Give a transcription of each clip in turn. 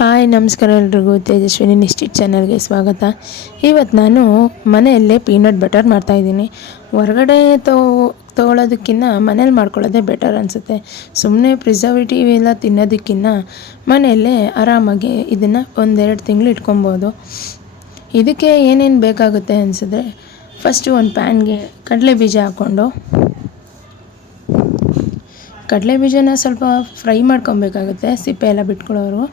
Hi ನಮಸ್ಕಾರ ಎಲ್ರಿಗೂ ತೇಜಸ್ವಿನಿ ನಿಶ್ಚಿತ್ ಚಾನಲ್ಗೆ ಸ್ವಾಗತ. ಇವತ್ತು ನಾನು ಮನೆಯಲ್ಲೇ ಪೀನಟ್ ಬಟರ್ ಮಾಡ್ತಾಯಿದ್ದೀನಿ. ಹೊರಗಡೆ ತೊಗೊಳೋದಕ್ಕಿಂತ ಮನೇಲಿ ಮಾಡ್ಕೊಳ್ಳೋದೇ ಬೆಟರ್ ಅನಿಸುತ್ತೆ. ಸುಮ್ಮನೆ ಪ್ರಿಸರ್ವೇಟಿವ್ ಎಲ್ಲ ತಿನ್ನೋದಕ್ಕಿಂತ ಮನೆಯಲ್ಲೇ ಆರಾಮಾಗಿ ಇದನ್ನು 1-2 ತಿಂಗಳು ಇಟ್ಕೊಬೋದು. ಇದಕ್ಕೆ ಏನೇನು ಬೇಕಾಗುತ್ತೆ ಅನಿಸಿದ್ರೆ, ಫಸ್ಟು ಒಂದು ಪ್ಯಾನ್ಗೆ ಕಡಲೆ ಬೀಜ ಹಾಕ್ಕೊಂಡು ಕಡಲೆ ಬೀಜನ ಸ್ವಲ್ಪ ಫ್ರೈ ಮಾಡ್ಕೊಬೇಕಾಗುತ್ತೆ, ಸಿಪ್ಪೆ ಎಲ್ಲ ಬಿಟ್ಕೊಳ್ಳೋರು.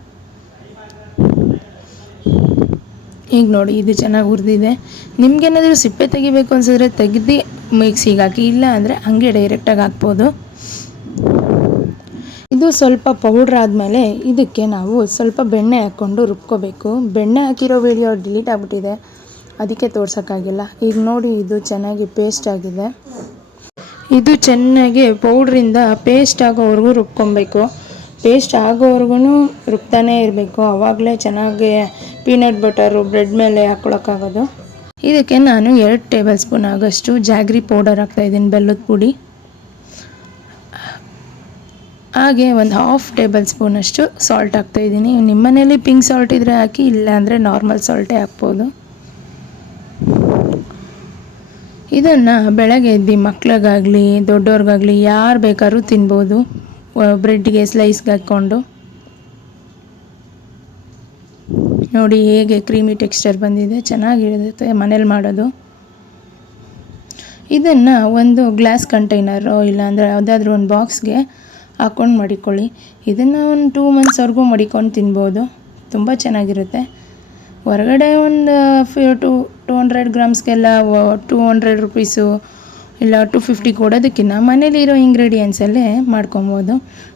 ಈಗ ನೋಡಿ, ಇದು ಚೆನ್ನಾಗಿ ಹುರಿದಿದೆ. ನಿಮ್ಗೇನಾದರೂ ಸಿಪ್ಪೆ ತೆಗಿಬೇಕು ಅನಿಸಿದ್ರೆ ತೆಗೆದು ಮಿಕ್ಸಿಗೆ ಹಾಕಿ, ಇಲ್ಲ ಅಂದರೆ ಹಾಗೆ ಡೈರೆಕ್ಟಾಗಿ ಹಾಕ್ಬೋದು. ಇದು ಸ್ವಲ್ಪ ಪೌಡ್ರ್ ಆದಮೇಲೆ ಇದಕ್ಕೆ ನಾವು ಸ್ವಲ್ಪ ಬೆಣ್ಣೆ ಹಾಕ್ಕೊಂಡು ರುಬ್ಕೋಬೇಕು. ಬೆಣ್ಣೆ ಹಾಕಿರೋ ವಿಡಿಯೋ ಡಿಲೀಟ್ ಆಗಿಬಿಟ್ಟಿದೆ, ಅದಕ್ಕೆ ತೋರ್ಸೋಕ್ಕಾಗಿಲ್ಲ. ಈಗ ನೋಡಿ, ಇದು ಚೆನ್ನಾಗಿ ಪೇಸ್ಟ್ ಆಗಿದೆ. ಇದು ಚೆನ್ನಾಗಿ ಪೌಡ್ರಿಂದ ಪೇಸ್ಟ್ ಆಗೋವರೆಗೂ ರುಬ್ಕೊಬೇಕು. ಪೇಸ್ಟ್ ಆಗೋವರೆಗೂ ರುಬ್ತಾನೇ ಇರಬೇಕು, ಆವಾಗಲೇ ಚೆನ್ನಾಗಿ ಪೀನಟ್ ಬಟರು ಬ್ರೆಡ್ ಮೇಲೆ ಹಾಕ್ಕೊಳಕ್ಕಾಗೋದು. ಇದಕ್ಕೆ ನಾನು 2 ಟೇಬಲ್ ಸ್ಪೂನ್ ಆಗೋಷ್ಟು ಜಾಗ್ರಿ ಪೌಡರ್ ಹಾಕ್ತಾಯಿದ್ದೀನಿ, ಬೆಲ್ಲದ ಪುಡಿ. ಹಾಗೆ ಒಂದು 1/2 ಟೇಬಲ್ ಸ್ಪೂನಷ್ಟು ಸಾಲ್ಟ್ ಹಾಕ್ತಾಯಿದ್ದೀನಿ. ನಿಮ್ಮ ಮನೇಲಿ ಪಿಂಕ್ ಸಾಲ್ಟ್ ಇದ್ದರೆ ಹಾಕಿ, ಇಲ್ಲ ಅಂದರೆ ನಾರ್ಮಲ್ ಸಾಲ್ಟೇ ಹಾಕ್ಬೋದು. ಇದನ್ನು ಬೆಳಗ್ಗೆ ಎದ್ದು ಮಕ್ಳಿಗಾಗಲಿ ದೊಡ್ಡವ್ರಿಗಾಗಲಿ ಯಾರು ಬೇಕಾದ್ರೂ ತಿನ್ಬೋದು. ಬ್ರೆಡ್ಗೆ ಸ್ಲೈಸ್ಗೆ ಹಾಕ್ಕೊಂಡು ನೋಡಿ ಹೇಗೆ ಕ್ರೀಮಿ ಟೆಕ್ಸ್ಚರ್ ಬಂದಿದೆ, ಚೆನ್ನಾಗಿರುತ್ತೆ ಮನೇಲಿ ಮಾಡೋದು. ಇದನ್ನು ಒಂದು ಗ್ಲಾಸ್ ಕಂಟೈನರು ಇಲ್ಲಾಂದರೆ ಯಾವುದಾದ್ರೂ ಒಂದು ಬಾಕ್ಸ್ಗೆ ಹಾಕ್ಕೊಂಡು ಮಡಿಕೊಳ್ಳಿ. ಇದನ್ನು ಒಂದು 2 ಮಂತ್ಸ್ವರೆಗೂ ಮಡಿಕೊಂಡು ತಿನ್ಬೋದು, ತುಂಬ ಚೆನ್ನಾಗಿರುತ್ತೆ. ಹೊರಗಡೆ ಒಂದು 200 ಗ್ರಾಮ್ಸ್ಗೆಲ್ಲ 200 ರುಪೀಸು ಇಲ್ಲ 250 ಕೊಡೋದಕ್ಕಿಂತ ಮನೇಲಿರೋ ಇಂಗ್ರೀಡಿಯೆಂಟ್ಸಲ್ಲೇ ಮಾಡ್ಕೊಬೋದು.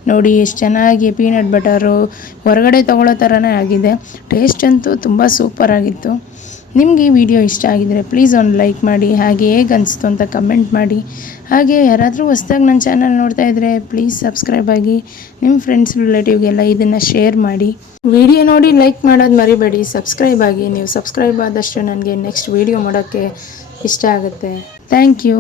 ನೋಡಿ ಎಷ್ಟು ಚೆನ್ನಾಗಿ ಪೀನಟ್ ಬಟರು ಹೊರಗಡೆ ತೊಗೊಳ್ಳೋ ಥರನೇ ಆಗಿದೆ. ಟೇಸ್ಟ್ ಅಂತೂ ತುಂಬ ಸೂಪರಾಗಿತ್ತು. ನಿಮಗೆ ಈ ವಿಡಿಯೋ ಇಷ್ಟ ಆಗಿದರೆ ಪ್ಲೀಸ್ ಒಂದು ಲೈಕ್ ಮಾಡಿ, ಹಾಗೆ ಹೇಗೆ ಅನಿಸ್ತು ಅಂತ ಕಮೆಂಟ್ ಮಾಡಿ. ಹಾಗೆ ಯಾರಾದರೂ ಹೊಸ್ದಾಗಿ ನನ್ನ ಚಾನಲ್ ನೋಡ್ತಾ ಇದ್ದರೆ ಪ್ಲೀಸ್ ಸಬ್ಸ್ಕ್ರೈಬ್ ಆಗಿ, ನಿಮ್ಮ ಫ್ರೆಂಡ್ಸ್ ರಿಲೇಟಿವ್ಗೆಲ್ಲ ಇದನ್ನು ಶೇರ್ ಮಾಡಿ. ವಿಡಿಯೋ ನೋಡಿ ಲೈಕ್ ಮಾಡೋದು ಮರಿಬೇಡಿ, ಸಬ್ಸ್ಕ್ರೈಬ್ ಆಗಿ. ನೀವು ಸಬ್ಸ್ಕ್ರೈಬ್ ಆದಷ್ಟು ನನಗೆ ನೆಕ್ಸ್ಟ್ ವಿಡಿಯೋ ಮಾಡೋಕ್ಕೆ ಇಷ್ಟ ಆಗುತ್ತೆ. Thank you.